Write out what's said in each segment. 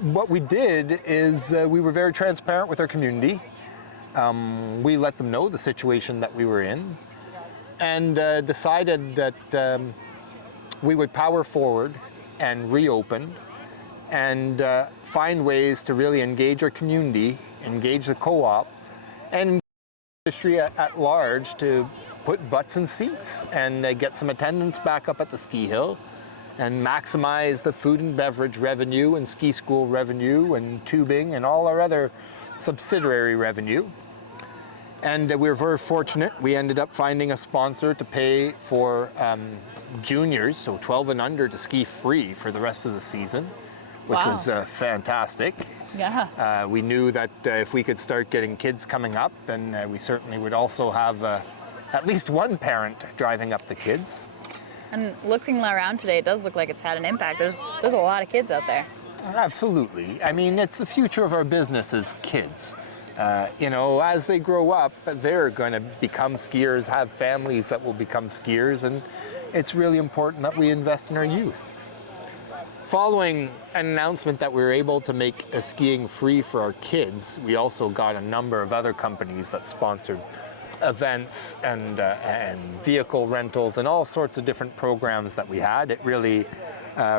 what we did is we were very transparent with our community. We let them know the situation that we were in, and decided that we would power forward and reopen and find ways to really engage our community, engage the co-op, and engage the industry at large to put butts in seats and get some attendance back up at the ski hill and maximize the food and beverage revenue and ski school revenue and tubing and all our other subsidiary revenue. And we were very fortunate. We ended up finding a sponsor to pay for juniors, so 12 and under, to ski free for the rest of the season, which Wow. was fantastic. Yeah. We knew that if we could start getting kids coming up, then we certainly would also have at least one parent driving up the kids. And looking around today, it does look like it's had an impact. There's a lot of kids out there. Absolutely. I mean, it's the future of our business is kids. You know, as they grow up, they're going to become skiers, have families that will become skiers, and it's really important that we invest in our youth. Following an announcement that we were able to make skiing free for our kids, we also got a number of other companies that sponsored events and vehicle rentals and all sorts of different programs that we had. It really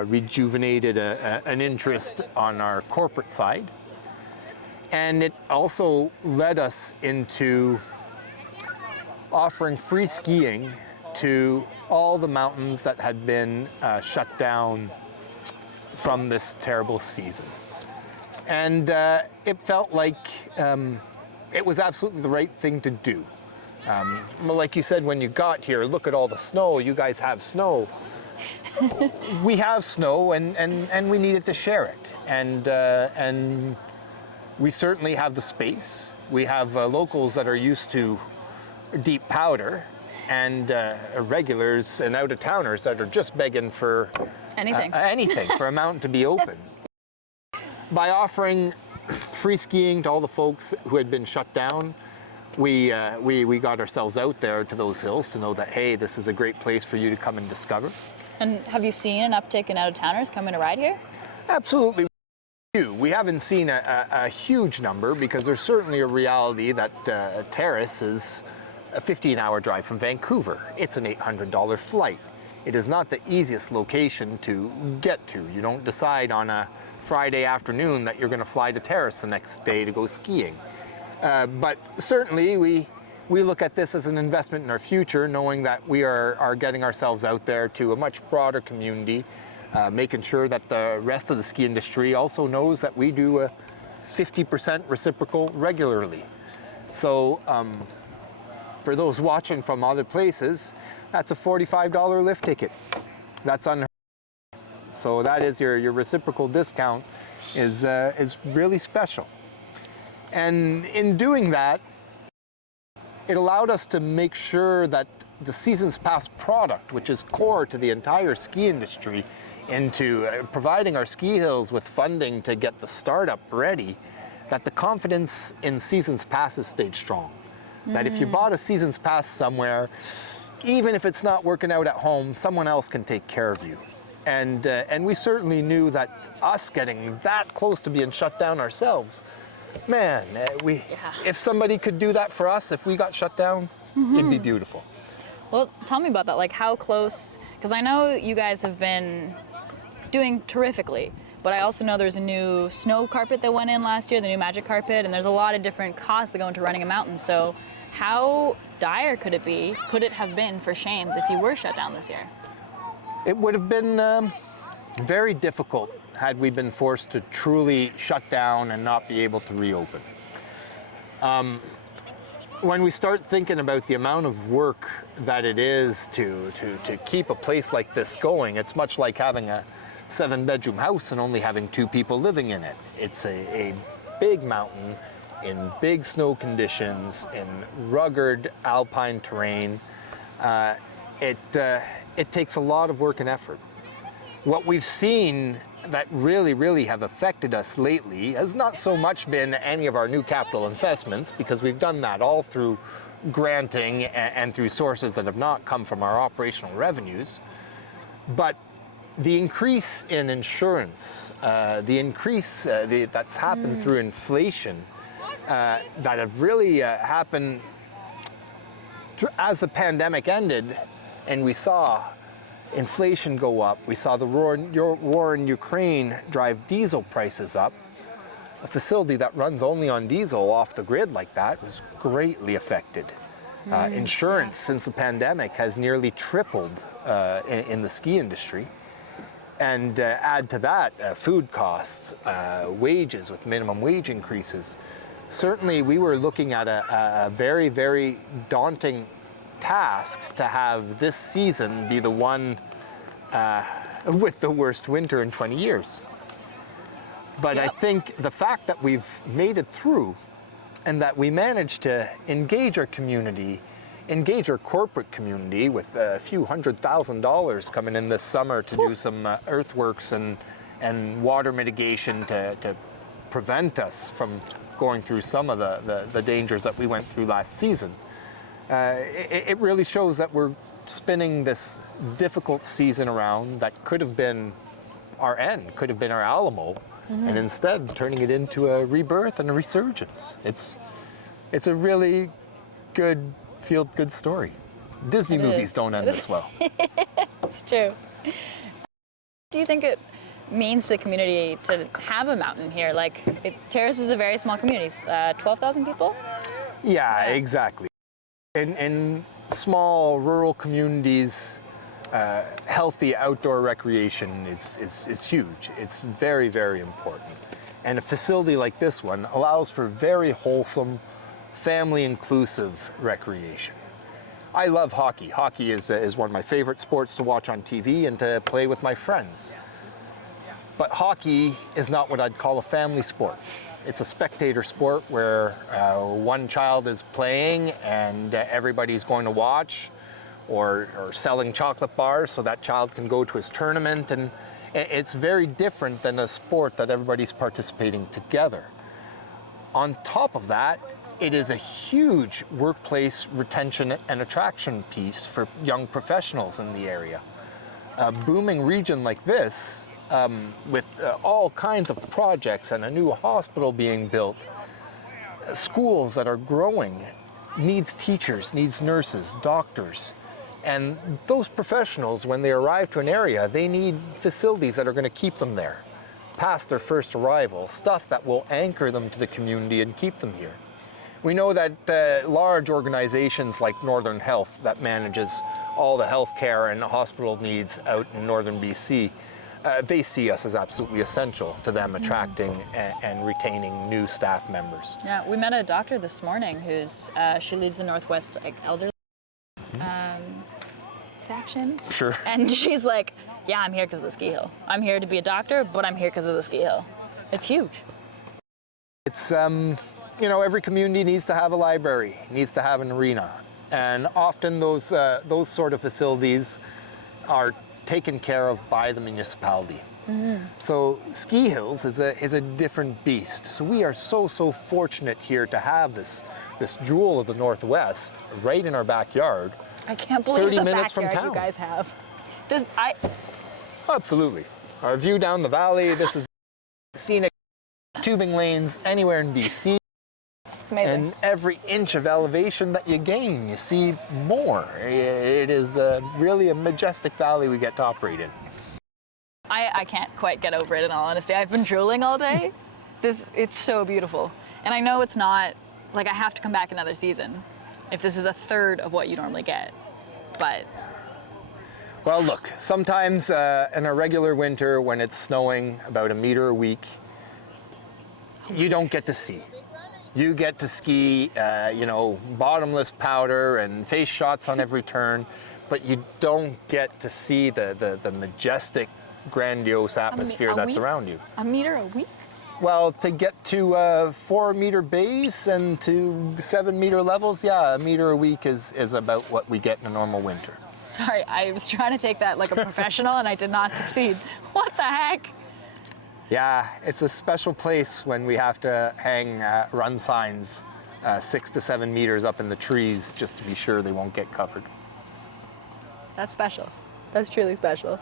rejuvenated an interest on our corporate side. And it also led us into offering free skiing to all the mountains that had been shut down from this terrible season. And it felt like it was absolutely the right thing to do. Like you said, when you got here, look at all the snow. You guys have snow. We have snow, and we needed to share it. And we certainly have the space. We have locals that are used to deep powder, and regulars and out-of-towners that are just begging for anything for a mountain to be open. By offering free skiing to all the folks who had been shut down, we got ourselves out there to those hills to know that, hey, this is a great place for you to come and discover. And have you seen an uptick in out-of-towners coming to ride here? Absolutely. We haven't seen a huge number because there's certainly a reality that Terrace is a 15-hour drive from Vancouver. It's an $800 flight. It is not the easiest location to get to. You don't decide on a Friday afternoon that you're going to fly to Terrace the next day to go skiing. But certainly we look at this as an investment in our future, knowing that we are getting ourselves out there to a much broader community, making sure that the rest of the ski industry also knows that we do a 50% reciprocal regularly. So for those watching from other places, that's a $45 lift ticket. That's unheard of. So that is your reciprocal discount is really special. And in doing that, it allowed us to make sure that the Seasons Pass product, which is core to the entire ski industry, into providing our ski hills with funding to get the startup ready, that the confidence in Seasons Passes stayed strong. That if you bought a Seasons Pass somewhere, even if it's not working out at home, someone else can take care of you. And we certainly knew that us getting that close to being shut down ourselves, man, if somebody could do that for us, if we got shut down, it'd be beautiful. Well, tell me about that. Like, how close? Because I know you guys have been doing terrifically, but I also know there's a new snow carpet that went in last year, the new magic carpet, and there's a lot of different costs that go into running a mountain. So how dire could it have been for Shames if you were shut down this year? It would have been very difficult had we been forced to truly shut down and not be able to reopen. When we start thinking about the amount of work that it is to keep a place like this going, it's much like having a 7-bedroom house and only having 2 people living in it. It's a big mountain in big snow conditions, in rugged alpine terrain. It takes a lot of work and effort. What we've seen that really have affected us lately has not so much been any of our new capital investments, because we've done that all through granting and through sources that have not come from our operational revenues. But the increase in insurance, the increase that's happened through inflation, that have really happened as the pandemic ended, and we saw inflation go up. We saw the war in Ukraine drive diesel prices up. A facility that runs only on diesel off the grid like that was greatly affected. Insurance since the pandemic has nearly tripled in the ski industry. And add to that food costs, wages with minimum wage increases. Certainly we were looking at a very, very daunting task to have this season be the one with the worst winter in 20 years. But I think the fact that we've made it through and that we managed to engage our community, engage our corporate community with a few $100,000 coming in this summer to do some earthworks and water mitigation to prevent us from going through some of the dangers that we went through last season. It really shows that we're spinning this difficult season around that could have been our end, could have been our Alamo, and instead turning it into a rebirth and a resurgence. It's a really good, feel-good story. Disney movies don't end this well. It's true. Do you think it means to the community to have a mountain here? Like, Terrace is a very small community, 12,000 people? Yeah, exactly. In small rural communities, healthy outdoor recreation is huge. It's very, very important. And a facility like this one allows for very wholesome, family-inclusive recreation. I love hockey. Hockey is one of my favorite sports to watch on TV and to play with my friends. But hockey is not what I'd call a family sport. It's a spectator sport where one child is playing and everybody's going to watch, or selling chocolate bars so that child can go to his tournament. And it's very different than a sport that everybody's participating together. On top of that, it is a huge workplace retention and attraction piece for young professionals in the area. A booming region like this, with all kinds of projects and a new hospital being built, schools that are growing, needs teachers, needs nurses, doctors. And those professionals, when they arrive to an area, they need facilities that are going to keep them there past their first arrival, stuff that will anchor them to the community and keep them here. We know that large organizations like Northern Health, that manages all the healthcare and hospital needs out in northern BC, they see us as absolutely essential to them attracting and retaining new staff members. Yeah, we met a doctor this morning who's, she leads the Northwest Elderly faction. Sure. And she's like, yeah, I'm here because of the ski hill. I'm here to be a doctor, but I'm here because of the ski hill. It's huge. It's, you know, every community needs to have a library, needs to have an arena. And often those sort of facilities are taken care of by the municipality. So ski hills is a different beast. So we are so fortunate here to have this jewel of the Northwest right in our backyard. I can't believe 30 the minutes from backyard town. you guys have. Absolutely. Our view down the valley, this is scenic tubing lanes anywhere in BC. It's amazing. And every inch of elevation that you gain, you see more. It is really a majestic valley we get to operate in. I can't quite get over it, in all honesty. I've been drooling all day. It's so beautiful. And I know it's not, like, I have to come back another season if this is a third of what you normally get, but. Well, look, sometimes in a regular winter when it's snowing about 1 meter a week, you don't get to see. You get to ski, you know, bottomless powder and face shots on every turn, but you don't get to see the majestic, grandiose atmosphere that's around you. 1 meter a week? Well, to get to 4 meter base and to 7 meter levels, yeah, 1 meter a week is about what we get in a normal winter. Sorry, I was trying to take that like a professional and I did not succeed. What the heck? Yeah, it's a special place when we have to hang run signs 6 to 7 meters up in the trees just to be sure they won't get covered. That's special. That's truly special.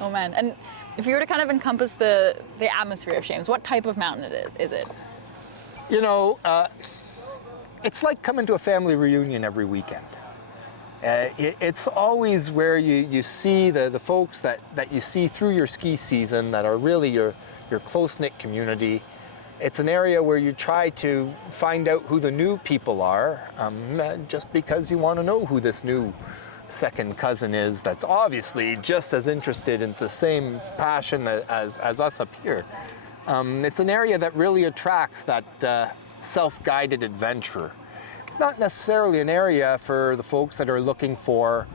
Oh man, and if you were to kind of encompass the atmosphere of Shames, what type of mountain is it? You know, it's like coming to a family reunion every weekend. It's always where you see the folks that you see through your ski season that are really your close-knit community. It's an area where you try to find out who the new people are, just because you want to know who this new second cousin is that's obviously just as interested in the same passion as us up here. It's an area that really attracts that self-guided adventurer. It's not necessarily an area for the folks that are looking for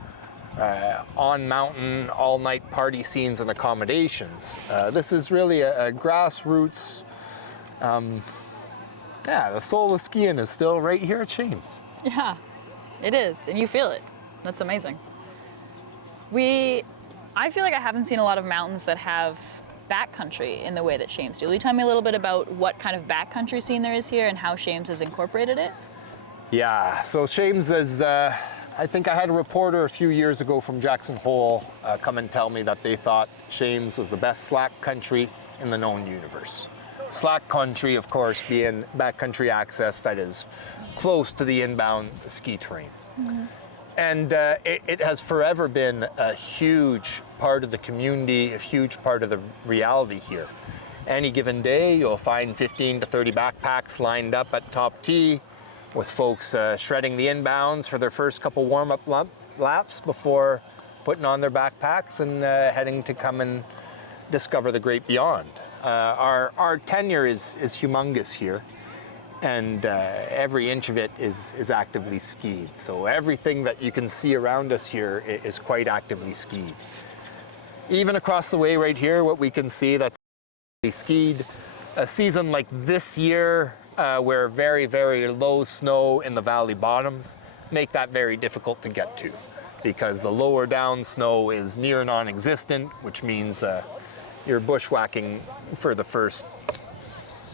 on-mountain, all-night party scenes and accommodations. This is really a grassroots, the soul of skiing is still right here at Shames. Yeah, it is, and you feel it. That's amazing. I feel like I haven't seen a lot of mountains that have backcountry in the way that Shames do. Will you tell me a little bit about what kind of backcountry scene there is here and how Shames has incorporated it? Yeah, so Shames is, I think I had a reporter a few years ago from Jackson Hole come and tell me that they thought Shames was the best slack country in the known universe. Slack country, of course, being backcountry access that is close to the inbound ski terrain. Mm-hmm. And it has forever been a huge part of the community, a huge part of the reality here. Any given day, you'll find 15 to 30 backpacks lined up at top tee, with folks shredding the inbounds for their first couple warm-up laps before putting on their backpacks and heading to come and discover the great beyond. Our tenure is humongous here, and every inch of it is actively skied. So everything that you can see around us here is quite actively skied. Even across the way right here, what we can see that's skied. A season like this year, where very, very low snow in the valley bottoms make that very difficult to get to, because the lower down snow is near non-existent, which means you're bushwhacking for the first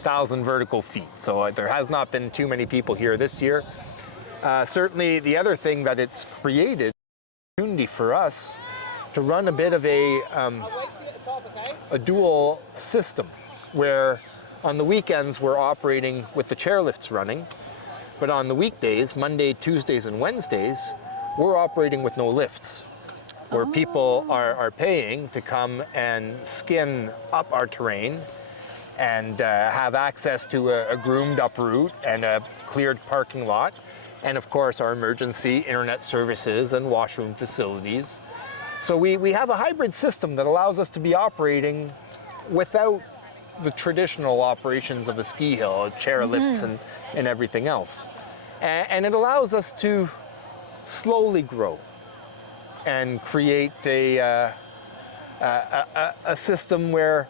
1,000 vertical feet. So there has not been too many people here this year. Certainly the other thing that it's created, opportunity for us to run a bit of a dual system, where on the weekends we're operating with the chairlifts running, but on the weekdays, Monday, Tuesdays, and Wednesdays, we're operating with no lifts, where people are paying to come and skin up our terrain and have access to a groomed up route and a cleared parking lot, and of course our emergency internet services and washroom facilities. So we have a hybrid system that allows us to be operating without the traditional operations of a ski hill, chairlifts and everything else. And it allows us to slowly grow and create a system where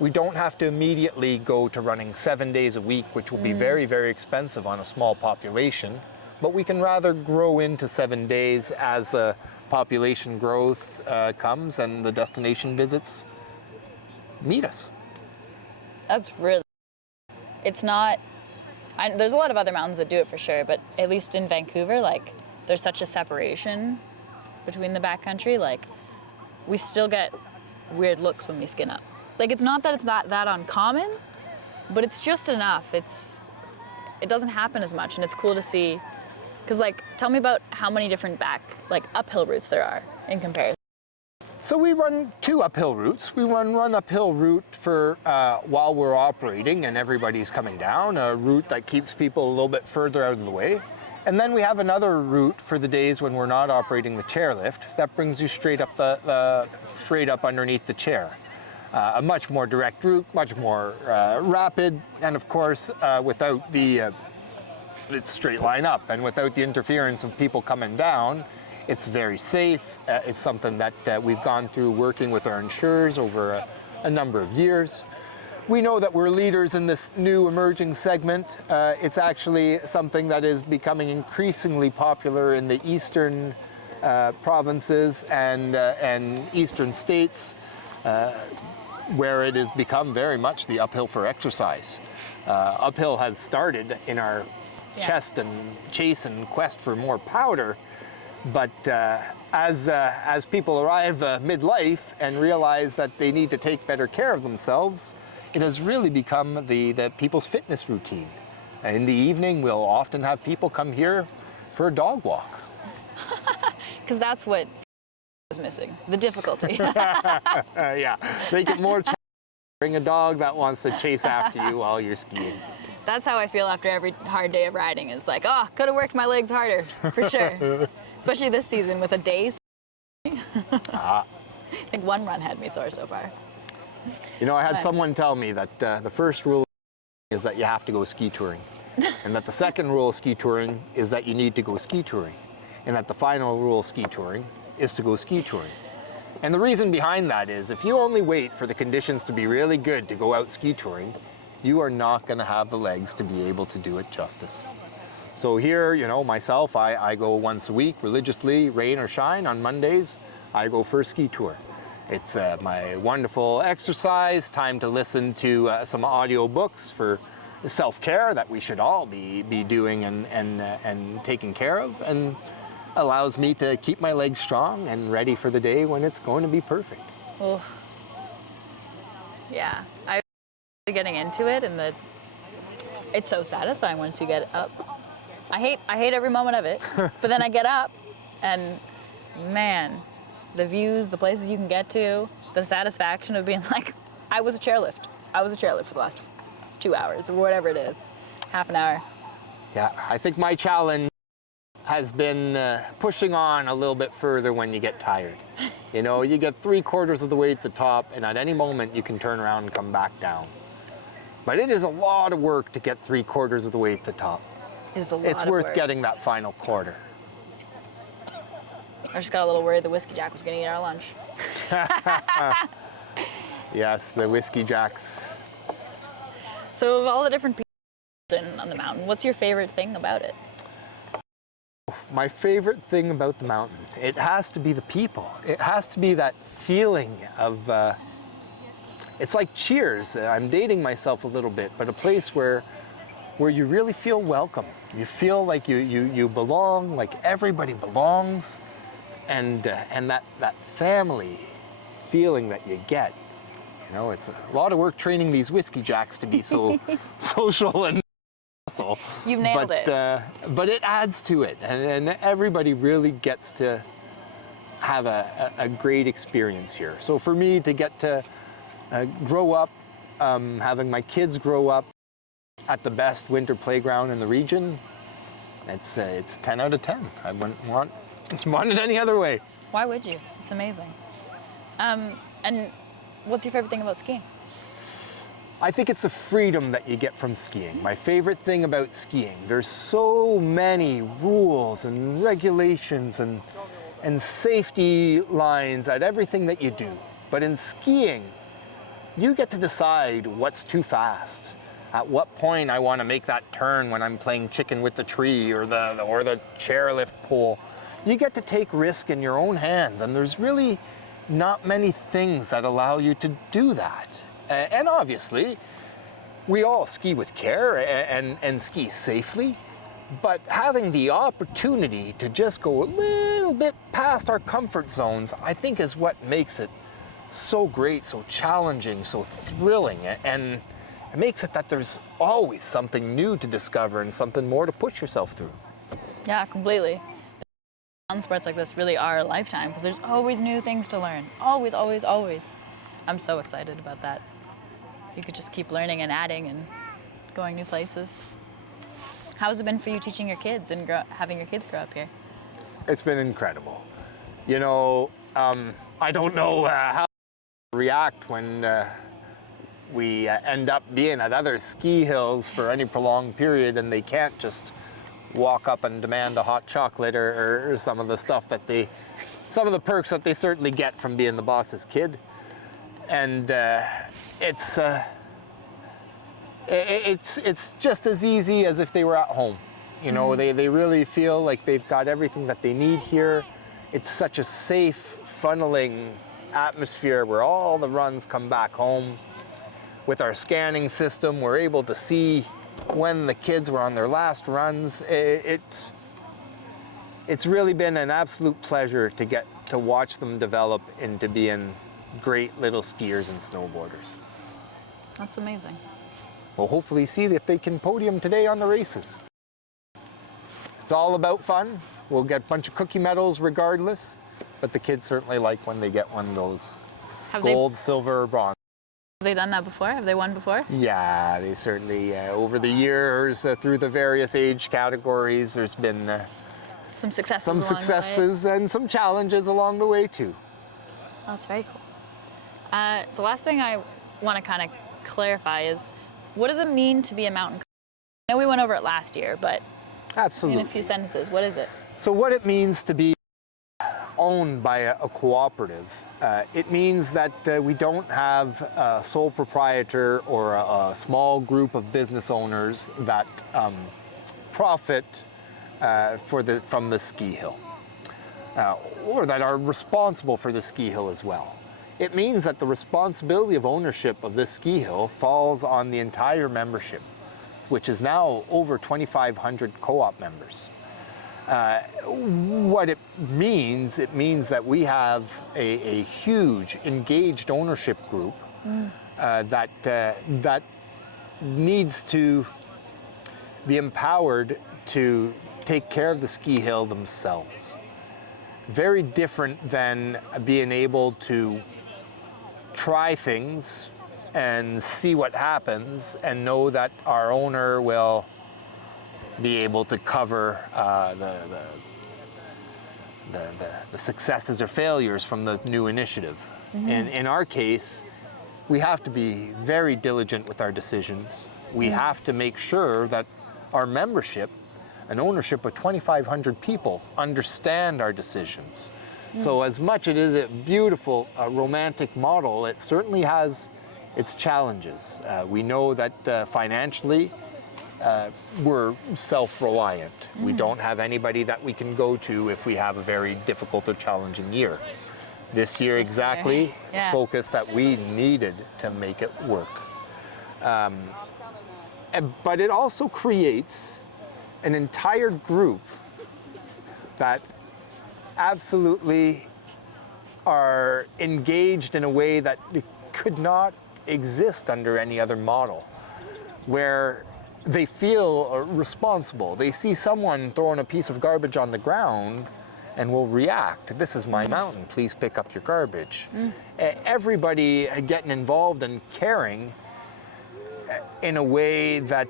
we don't have to immediately go to running 7 days a week, which will be very, very expensive on a small population, but we can rather grow into 7 days as the population growth comes and the destination visits meet us. That's really, it's not, there's a lot of other mountains that do it for sure, but at least in Vancouver, like, there's such a separation between the backcountry. Like, we still get weird looks when we skin up. Like, it's not that uncommon, but it's just enough. It doesn't happen as much, and it's cool to see. Because, like, tell me about how many different uphill routes there are in comparison. So we run 2 uphill routes. We run one uphill route for while we're operating and everybody's coming down, a route that keeps people a little bit further out of the way. And then we have another route for the days when we're not operating the chairlift that brings you straight up straight up underneath the chair. A much more direct route, much more rapid, and of course without it's straight line up, and without the interference of people coming down. It's very safe. It's something that we've gone through working with our insurers over a number of years. We know that we're leaders in this new emerging segment. It's actually something that is becoming increasingly popular in the eastern provinces and eastern states, where it has become very much the uphill for exercise. Uphill has started in our chest and chase and quest for more powder. But as people arrive midlife and realize that they need to take better care of themselves, it has really become the people's fitness routine. In the evening, we'll often have people come here for a dog walk. Because that's what is missing, the difficulty. Yeah, make it more challenging. Bring a dog that wants to chase after you while you're skiing. That's how I feel after every hard day of riding. Is like, oh, could have worked my legs harder, for sure. Especially this season with a day. I think one run had me sore so far. You know, I had someone tell me that the first rule is that you have to go ski touring. And that the second rule of ski touring is that you need to go ski touring. And that the final rule of ski touring is to go ski touring. And the reason behind that is if you only wait for the conditions to be really good to go out ski touring, you are not going to have the legs to be able to do it justice. So here, you know, myself, I go once a week religiously, rain or shine. On Mondays, I go for a ski tour. It's my wonderful exercise, time to listen to some audio books for self-care that we should all be doing and taking care of, and allows me to keep my legs strong and ready for the day when it's going to be perfect. Oh, yeah. I getting into it, and it's so satisfying once you get up. I hate every moment of it, but then I get up, and man, the views, the places you can get to, the satisfaction of being like, I was a chairlift. I was a chairlift for the last 2 hours or whatever it is, half an hour. Yeah, I think my challenge has been pushing on a little bit further when you get tired. You know, you get 3/4 of the way at the top, and at any moment you can turn around and come back down. But it is a lot of work to get 3/4 of the way at the top. It's worth work. getting that final quarter. I just got a little worried the Whiskey Jack was going to eat our lunch. Yes, the Whiskey Jacks. So of all the different people on the mountain, what's your favorite thing about it? My favorite thing about the mountain, it has to be the people. It has to be that feeling of, it's like Cheers. I'm dating myself a little bit, but a place where you really feel welcome. You feel like you belong, like everybody belongs, and that family feeling that you get. You know, it's a lot of work training these Whiskey Jacks to be so social and muscle. You've nailed it. But it adds to it, and everybody really gets to have a great experience here. So for me to get to grow up, having my kids grow up at the best winter playground in the region, it's 10 out of 10. I wouldn't want it any other way. Why would you? It's amazing. And what's your favorite thing about skiing? I think it's the freedom that you get from skiing. My favorite thing about skiing, there's so many rules and regulations and safety lines at everything that you do. But in skiing, you get to decide what's too fast. At what point I want to make that turn when I'm playing chicken with the tree or the chairlift pole. You get to take risk in your own hands, and there's really not many things that allow you to do that. And obviously, we all ski with care and ski safely, but having the opportunity to just go a little bit past our comfort zones, I think is what makes it so great, so challenging, so thrilling, and it makes it that there's always something new to discover and something more to push yourself through. Yeah, completely. Mountain sports like this really are a lifetime because there's always new things to learn. Always, always, always. I'm so excited about that. You could just keep learning and adding and going new places. How's it been for you teaching your kids and having your kids grow up here? It's been incredible. You know, I don't know how to react when we end up being at other ski hills for any prolonged period and they can't just walk up and demand a hot chocolate or some of the stuff that some of the perks that they certainly get from being the boss's kid. And it's just as easy as if they were at home. You know, they really feel like they've got everything that they need here. It's such a safe, funneling atmosphere where all the runs come back home. With our scanning system, we're able to see when the kids were on their last runs. it's really been an absolute pleasure to get to watch them develop into being great little skiers and snowboarders. That's amazing. We'll hopefully see if they can podium today on the races. It's all about fun. We'll get a bunch of cookie medals regardless, but the kids certainly like when they get one of those gold, silver, or bronze. Have they done that before? Have they won before? Yeah, they certainly, over the years, through the various age categories, there's been some successes and some challenges along the way too. That's very cool. The last thing I want to kind of clarify is, what does it mean to be a mountain climber? I know we went over it last year, but absolutely, in a few sentences, what is it? So what it means to be owned by a cooperative, it means that we don't have a sole proprietor or a small group of business owners that profit from the ski hill, or that are responsible for the ski hill as well. It means that the responsibility of ownership of this ski hill falls on the entire membership, which is now over 2,500 co-op members. What it means that we have a huge engaged ownership group that needs to be empowered to take care of the ski hill themselves. Very different than being able to try things and see what happens and know that our owner will be able to cover the successes or failures from the new initiative. And in our case, we have to be very diligent with our decisions. We have to make sure that our membership, an ownership of 2,500 people, understand our decisions. So as much it is a beautiful, romantic model, it certainly has its challenges. We know that financially, we're self-reliant. We don't have anybody that we can go to if we have a very difficult or challenging year. This year exactly, focus that we needed to make it work. But it also creates an entire group that absolutely are engaged in a way that could not exist under any other model, where they feel responsible. They see someone throwing a piece of garbage on the ground and will react. This is my mountain, please pick up your garbage. Everybody getting involved and caring in a way that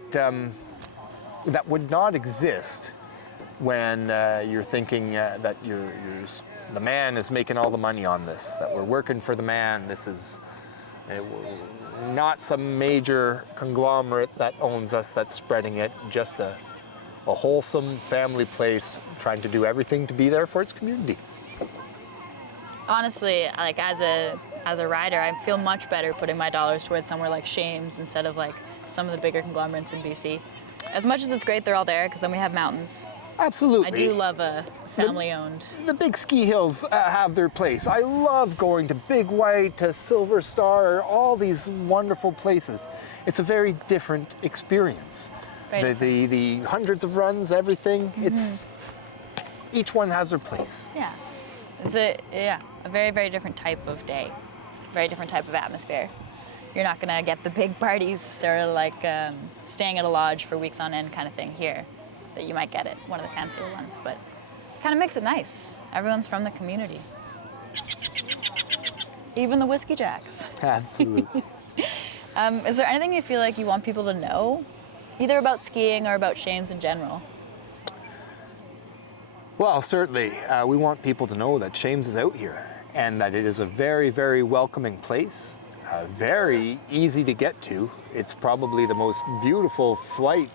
that would not exist when you're thinking that the man is making all the money on this, that we're working for the man. This is not some major conglomerate that owns us, that's spreading it, just a wholesome family place trying to do everything to be there for its community. Honestly, like as a rider, I feel much better putting my dollars towards somewhere like Shames instead of like some of the bigger conglomerates in BC. As much as it's great they're all there, because then we have mountains. Absolutely. I do love a family-owned. The big ski hills have their place. I love going to Big White, to Silver Star, all these wonderful places. It's a very different experience. Right. The hundreds of runs, everything, each one has their place. Yeah. It's a very, very different type of day, very different type of atmosphere. You're not gonna get the big parties or like staying at a lodge for weeks on end kind of thing here that you might get at one of the fancier ones, but kind of makes it nice. Everyone's from the community. Even the Whiskey Jacks. Absolutely. Is there anything you feel like you want people to know, either about skiing or about Shames in general? Well, certainly, we want people to know that Shames is out here and that it is a very, very welcoming place. Very easy to get to. It's probably the most beautiful flight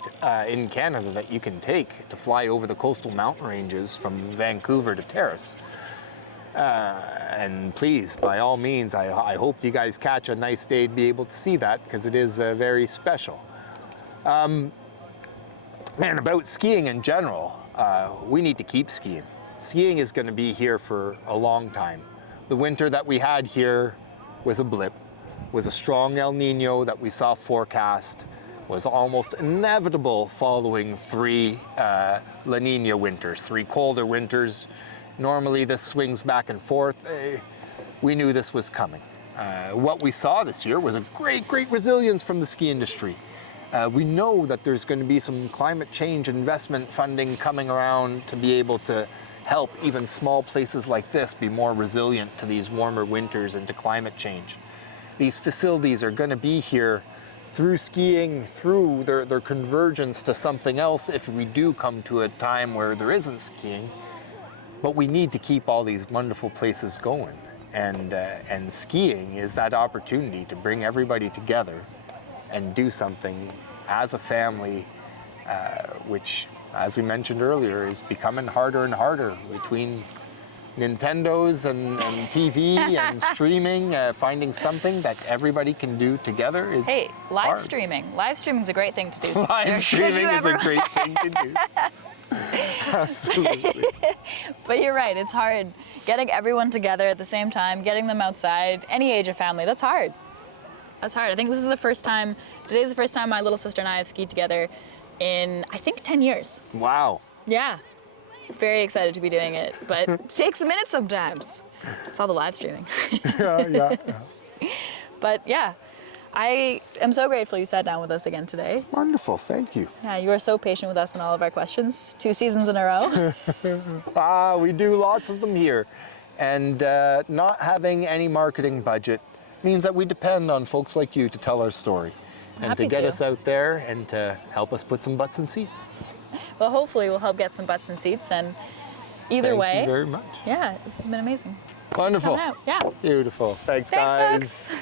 in Canada that you can take to fly over the coastal mountain ranges from Vancouver to Terrace. And please, by all means, I hope you guys catch a nice day to be able to see that, because it is very special. Man, about skiing in general, we need to keep skiing. Skiing is going to be here for a long time. The winter that we had here was a blip. Was a strong El Nino that we saw forecast. was almost inevitable following 3 La Nina winters, 3 colder winters. Normally this swings back and forth. We knew this was coming. What we saw this year was a great resilience from the ski industry. We know that there's going to be some climate change investment funding coming around to be able to help even small places like this be more resilient to these warmer winters and to climate change. These facilities are going to be here through skiing, through their convergence to something else if we do come to a time where there isn't skiing. But we need to keep all these wonderful places going. And skiing is that opportunity to bring everybody together and do something as a family, which, as we mentioned earlier, is becoming harder and harder between Nintendos and TV and streaming. Finding something that everybody can do together is live hard. streaming. Live streaming is a great thing to do. Live streaming is a great thing to do. Absolutely. But you're right, it's hard. Getting everyone together at the same time, getting them outside, any age of family, that's hard. That's hard. I think this is the first time, today's the first time my little sister and I have skied together in, I think, 10 years. Wow. Yeah. Very excited to be doing it, but it takes a minute sometimes. It's all the live streaming. yeah. But yeah, I am so grateful you sat down with us again today. Wonderful, thank you. Yeah, you were so patient with us and all of our questions, 2 seasons in a row. We do lots of them here. And not having any marketing budget means that we depend on folks like you to tell our story and Happy to get to. us out there and to help us put some butts in seats. Well, hopefully we'll help get some butts in seats, and either way, Thank you very much. yeah, this has been amazing. Wonderful. Coming out. Yeah. Beautiful. Thanks, Thanks, guys. folks.